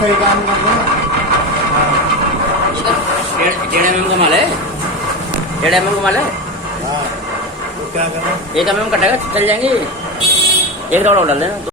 सही काम कर रहे हैं। डेढ़ mm का माल है, 1.5 mm का माल है। हाँ, तो क्या करें? 1 mm कटेगा, चल जाएंगे। एक दौड़ डाल देना।